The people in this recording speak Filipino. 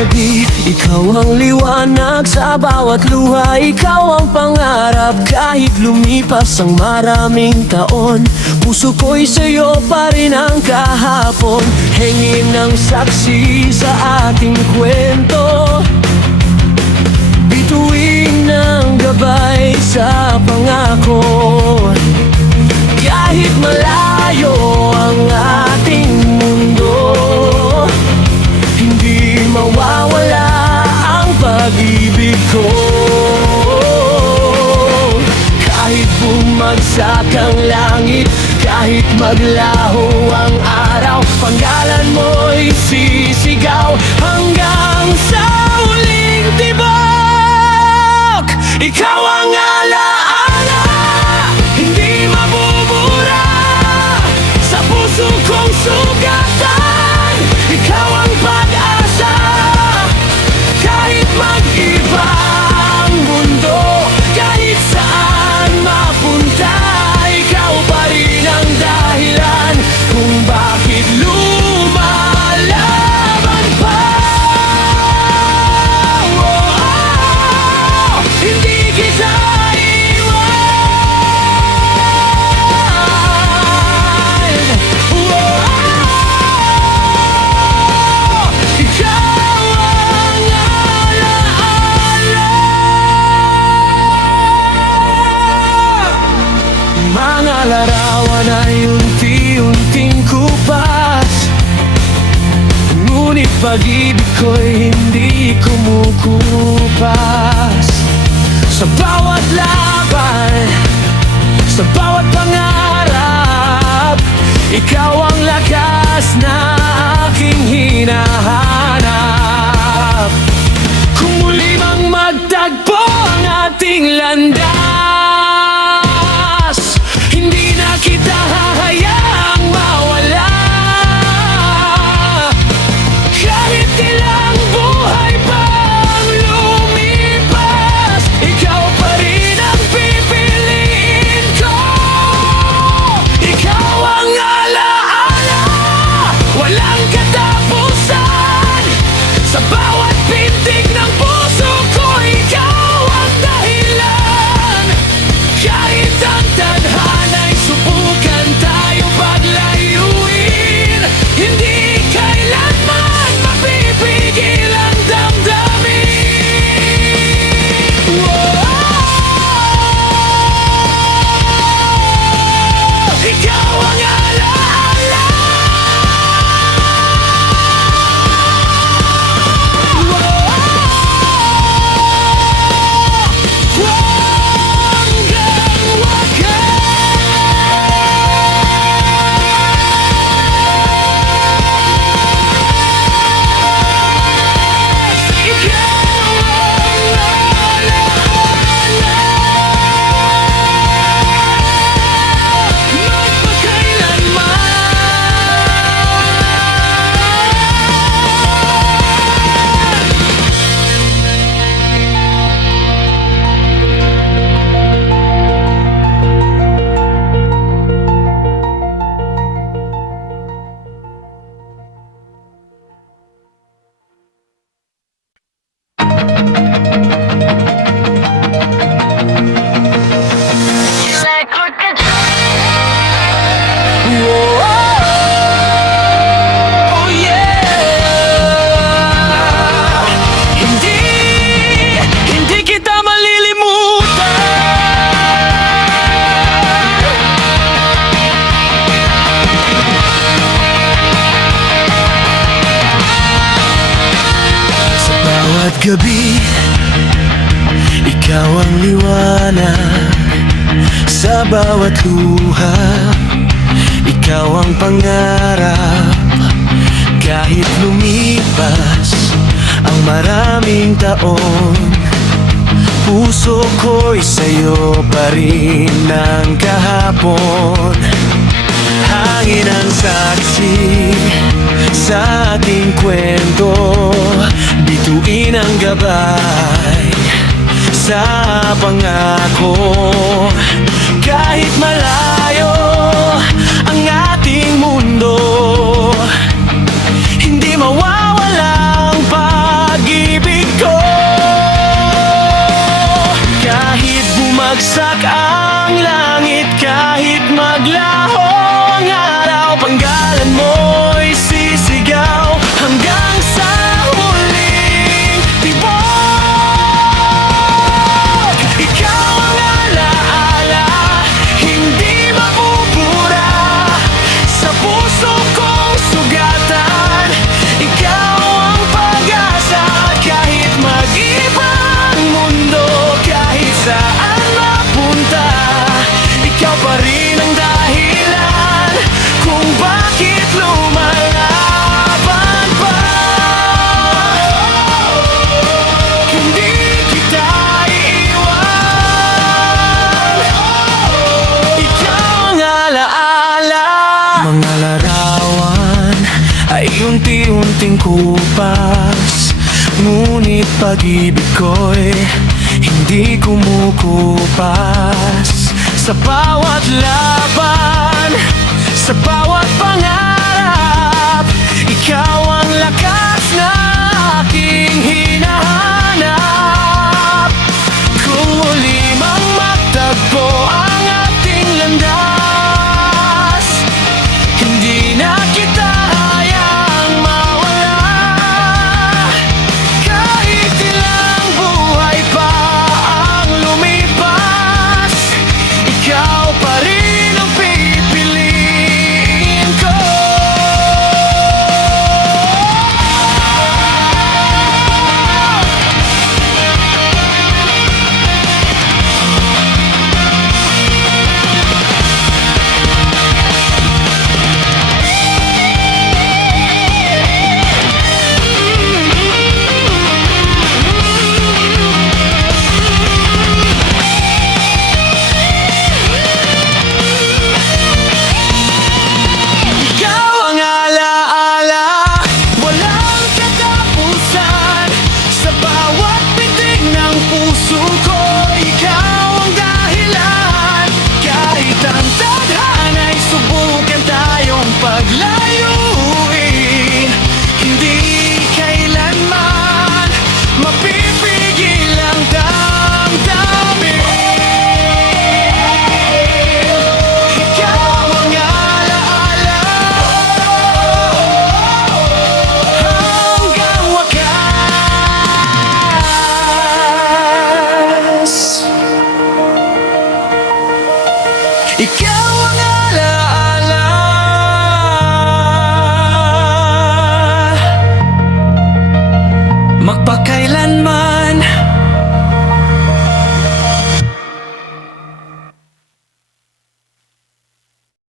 gabi, ikaw ang liwanag sa bawat luha. Ikaw ang pangarap kahit lumipas ang maraming taon. Puso ko'y sa'yo pa rin ang kahapon. Hingin ng saksi sa ating kwento, bituin ng gabay sa pangako. Kahit malayo ang ating mundo, hindi mawawala ang pag-ibig ko. Kahit bumagsak ang langit, kahit maglaho ang araw, pangalan mo'y sisigaw hanggang sa huling tibok. Ikaw ang alaala, hindi mabubura sa puso kong sugatan. Ikaw ang pag-asa, kahit mag-iba ang mundo, kahit saan mapunta, ikaw pa rin ang dahilan kung bakit lumalaban pa. Hindi kita iwan. Ikaw ang alaala. Mga larawan ay unti-unting kupas, ngunit pag-ibig ko'y hindi kumukupas. Sa bawat laban, sa bawat pangarap, ikaw ang lakas na aking hinahanap. Kung muli mang magtagpo ang ating landas, hindi na kita hahayaang mawala. Kahit ilang buhay pang lumipas, ikaw pa rin ang pipiliin ko. Ikaw ang alaala, walang katapusan. Sa bawat pintig ng puso ko, ikaw ang dahilan. Kahit ang tadhana'y subukan tayo paglayuin, hindi kailanman mapipigil ang damdamin. Ikaw ang alaala. Hanggang wakas, ikaw ang alaala. Oh yeah. Hindi kita malilimutan. Sa bawat gabi, ikaw ang liwanag sa bawat luha. Ikaw ang pangarap kahit lumipas ang maraming taon. Puso ko'y sa'yo pa rin ng kahapon. Hangin ang saksi sa ating kwento, bituin ang gabay sa pangako. Kahit malayo ang ating mundo, hindi mawawala ang pag maulap ang langit kahit maglaho ang araw. Panggalan mo'y sisigaw hanggang sa huling tibok. Ikaw ang alaala, hindi mabubura sa puso kong sugatan. Ikaw ang pag-asa kahit mag-iba ang mundo, kahit saan mapunta. Ikaw pa rin ang dahilan kung bakit lumalaban pa. Hindi kita iiwan, ikaw ang alaala. Mga larawan ay unti-unting kupas, ngunit pag-ibig ko'y hindi kumukupas. Sa bawat laban, sa bawat pangarap, ikaw ang lakas na aking hinahanap. Kung muli mang magtagpo ang ating landas, hindi na kita hayang mawala. Kahit ilang buhay pa ang lumipas, ikaw pa rin ang pipiliin ko. Ikaw ang alaala, walang katapusan. Sa bawat pitik ng puso ko, ikaw ang dahilan. Kahit ang tadhana'y subukan tayong paglayuin, hindi kailanman mapipigil ang damdamin. Ikaw ang alaala hanggang wakas. Ikaw ang alaala, magpakailanman